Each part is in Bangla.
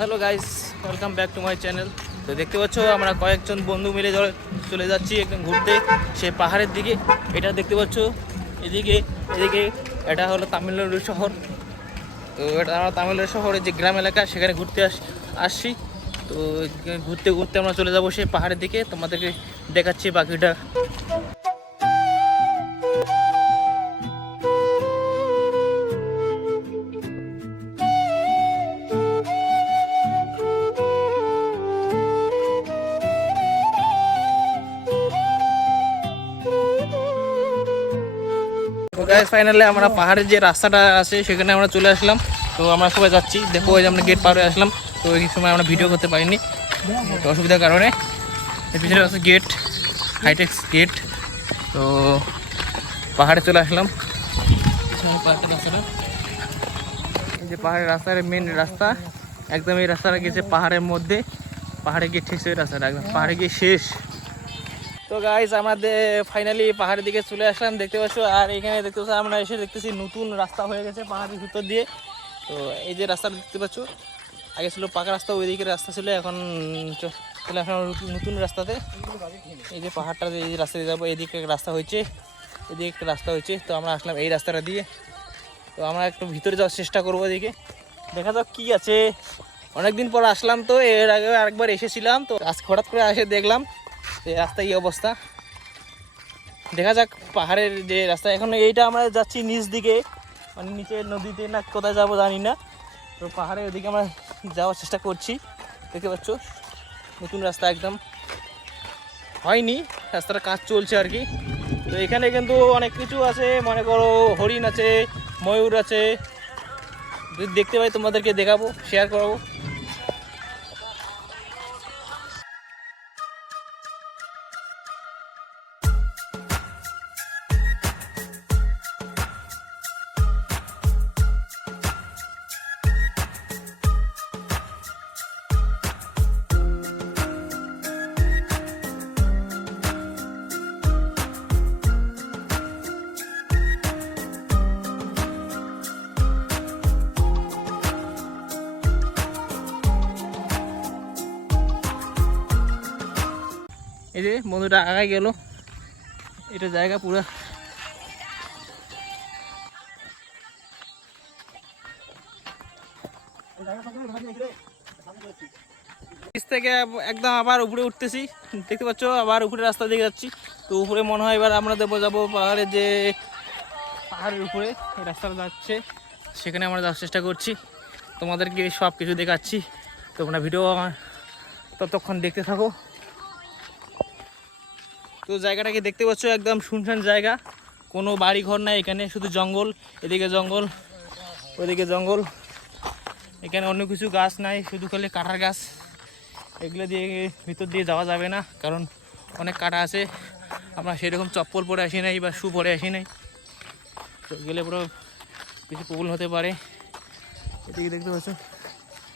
Hello guys, welcome back to my channel. তো দেখতে পাচ্ছ আমরা কয়েকজন বন্ধু মিলে চলে যাচ্ছি একদম ঘুরতে সে পাহাড়ের দিকে। এটা দেখতে পাচ্ছ এদিকে এদিকে এটা হলো তামিলনাড়ু শহর। তো এটা আমরা তামিলনাড়ু শহরের যে গ্রাম এলাকা সেখানে ঘুরতে আসছি। তো ঘুরতে ঘুরতে আমরা চলে যাবো সেই পাহাড়ের দিকে, তোমাদেরকে দেখাচ্ছি বাকিটা। তো গাইস ফাইনালি আমরা পাহাড়ের যে রাস্তাটা আছে সেখানে আমরা চলে আসলাম। তো আমরা সবাই যাচ্ছি, দেখো ওই যে আমরা গেট পার হয়ে আসলাম। তো এই সময় আমরা ভিডিও করতে পারিনি তো অসুবিধার কারণে। এর পিছনে আছে গেট, হাইটেক্স গেট। তো পাহাড়ে চলে আসলাম। এই যে পাহাড়ের রাস্তার মেন রাস্তা, একদম এই রাস্তাটা গেছে পাহাড়ের মধ্যে। পাহাড়ে গিয়ে ঠিক সেই রাস্তাটা একদম পাহাড়ে গিয়ে শেষ। তো গাইস আমাদের ফাইনালি পাহাড়ের দিকে চলে আসলাম, দেখতে পাচ্ছ। আর এখানে দেখতে পাচ্ছ আমরা এসে দেখতেছি নতুন রাস্তা হয়ে গেছে পাহাড়ের ভিতর দিয়ে। তো এই যে রাস্তা দেখতে পাচ্ছ, আগে ছিল পাকা রাস্তা, ওই দিকের রাস্তা ছিল, এখন চলে আসলাম নতুন রাস্তাতে। এই যে পাহাড়টা এই যে রাস্তা দিয়ে যাবো, এদিকে রাস্তা হয়েছে, এদিকে একটা রাস্তা হয়েছে। তো আমরা আসলাম এই রাস্তাটা দিয়ে। তো আমরা একটু ভিতরে যাওয়ার চেষ্টা করবো, এদিকে দেখা যাক কি আছে। অনেকদিন পর আসলাম, তো এর আগে আরেকবার এসেছিলাম, তো আজকে হঠাৎ করে এসে দেখলাম এই রাস্তা এই অবস্থা। দেখা যাক পাহাড়ের যে রাস্তা। এখন এইটা আমরা যাচ্ছি নিচ দিকে, মানে নিচে নদীতে না কোথায় যাবো জানি না। তো পাহাড়ের ওদিকে আমরা যাওয়ার চেষ্টা করছি। দেখতে পাচ্ছ নতুন রাস্তা একদম হয়নি, রাস্তাটা কাজ চলছে আর কি। তো এখানে কিন্তু অনেক কিছু আছে, মনে করো হরিণ আছে, ময়ূর আছে। যদি দেখতে পাই তোমাদেরকে দেখাবো, শেয়ার করাবো। এই যে বন্ধুটা আগায় গেল, এটা জায়গা পুরো থেকে একদম আবার উপরে উঠতেছি, দেখতে পাচ্ছ আবার উপরে রাস্তা দিয়ে যাচ্ছি। তো উপরে মনে হয় এবার আমরা যাবো পাহাড়ের যে পাহাড়ের উপরে এই রাস্তাটা যাচ্ছে, সেখানে আমরা যাওয়ার চেষ্টা করছি। তোমাদেরকে সব কিছু দেখাচ্ছি, তোমরা ভিডিও ততক্ষণ দেখতে থাকো। তো জায়গাটাকে দেখতে পাচ্ছ একদম শুনশান জায়গা, কোনো বাড়ি ঘর নাই এখানে, শুধু জঙ্গল, এদিকে জঙ্গল ওইদিকে জঙ্গল। এখানে অন্য কিছু গাছ নাই, শুধু খালি কাঁঠার গাছ। এগুলো দিয়ে ভিতর দিয়ে যাওয়া যাবে না, কারণ অনেক কাঁটা আছে। আমরা সেরকম চপ্পল পরে আসি নাই বা শু পরে আসি নাই, তো গেলে পুরো কিছু প্রবলেম হতে পারে। এদিকে দেখতে পাচ্ছ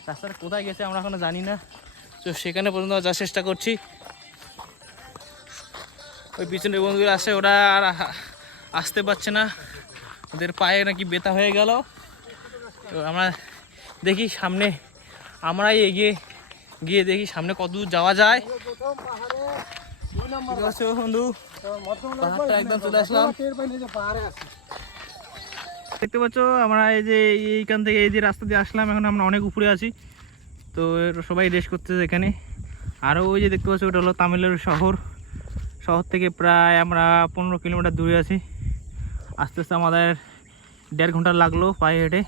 রাস্তাটা কোথায় গেছে আমরা এখনো জানি না, তো সেখানে পর্যন্ত যাওয়ার চেষ্টা করছি। ওই পিছনের বন্ধুরা আসে, ওরা আর আসতে পারছে না, ওদের পায়ে নাকি ব্যথা হয়ে গেল। তো আমরা দেখি সামনে, আমরাই এগিয়ে গিয়ে দেখি সামনে কত দূর যাওয়া যায়। বন্ধু পাহাড়টা একদম চলে আসলাম, দেখতে পাচ্ছ আমরা এই যে এইখান থেকে এই যে রাস্তা দিয়ে আসলাম, এখন আমরা অনেক উপরে আছি। তো সবাই রেস্ট করতেছে এখানে। আরও ওই যে দেখতে পাচ্ছ ওটা হলো তামিলনাড়ু শহর। শহর থেকে প্রায় আমরা 15 কিলোমিটার দূরে আছি। আস্তে আস্তে আমাদের 1.5 ঘন্টা লাগলো পায়ে হেঁটে।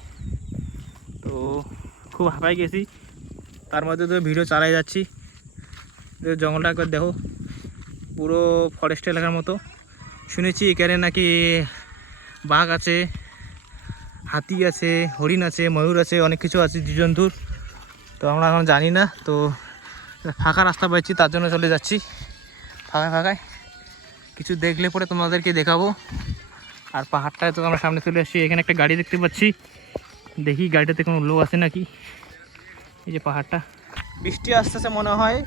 তো খুব হাঁপাই গেছি, তার মধ্যে তো ভিডিও চালাই যাচ্ছি। জঙ্গলটা একবার দেখো, পুরো ফরেস্ট এলাকার মতো। শুনেছি এখানে নাকি বাঘ আছে, হাতি আছে, হরিণ আছে, ময়ূর আছে, অনেক কিছু আছে জীবজন্তুর। তো আমরা এখন জানি না, তো ফাঁকা রাস্তা পাচ্ছি তার জন্য চলে যাচ্ছি ফাঁকায় ফাঁকায়। কিছু দেখলে পরে তোমাদেরকে দেখাবো। আর পাহাড়টায় তো আমরা সামনে চলে আসছি, এখানে একটা গাড়ি দেখতে পাচ্ছি, দেখি গাড়িটাতে কোনো লোক আছে নাকি। এই যে পাহাড়টা, বৃষ্টি আসতেছে মনে হয়,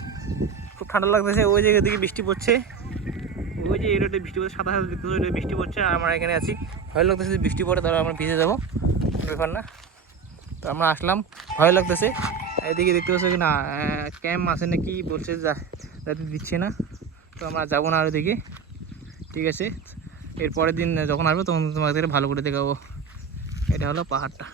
খুব ঠান্ডা লাগতেছে। ওই জায়গা দিকে বৃষ্টি পড়ছে, ওই যে এরিয়াতে বৃষ্টি পড়ছে, সাদা সাদা দেখতে পাচ্ছি বৃষ্টি পড়ছে। আর আমরা এখানে আছি, ভয় লাগতেছে বৃষ্টি পড়ে তাহলে আমরা ভিজে যাবো, ব্যাপার না। তো আমরা আসলাম, ভয় লাগতেছে, এদিকে দেখতে পাচ্ছ কি না ক্যাম্প আছে নাকি বলছে যাতে দিচ্ছে না, তো আমরা যাবো না আর ওদিকে। ঠিক আছে, এর পরের দিন যখন আসবো তখন তোমাদের ভালো করে দেখাবো। এটা হলো পাহাড়টা।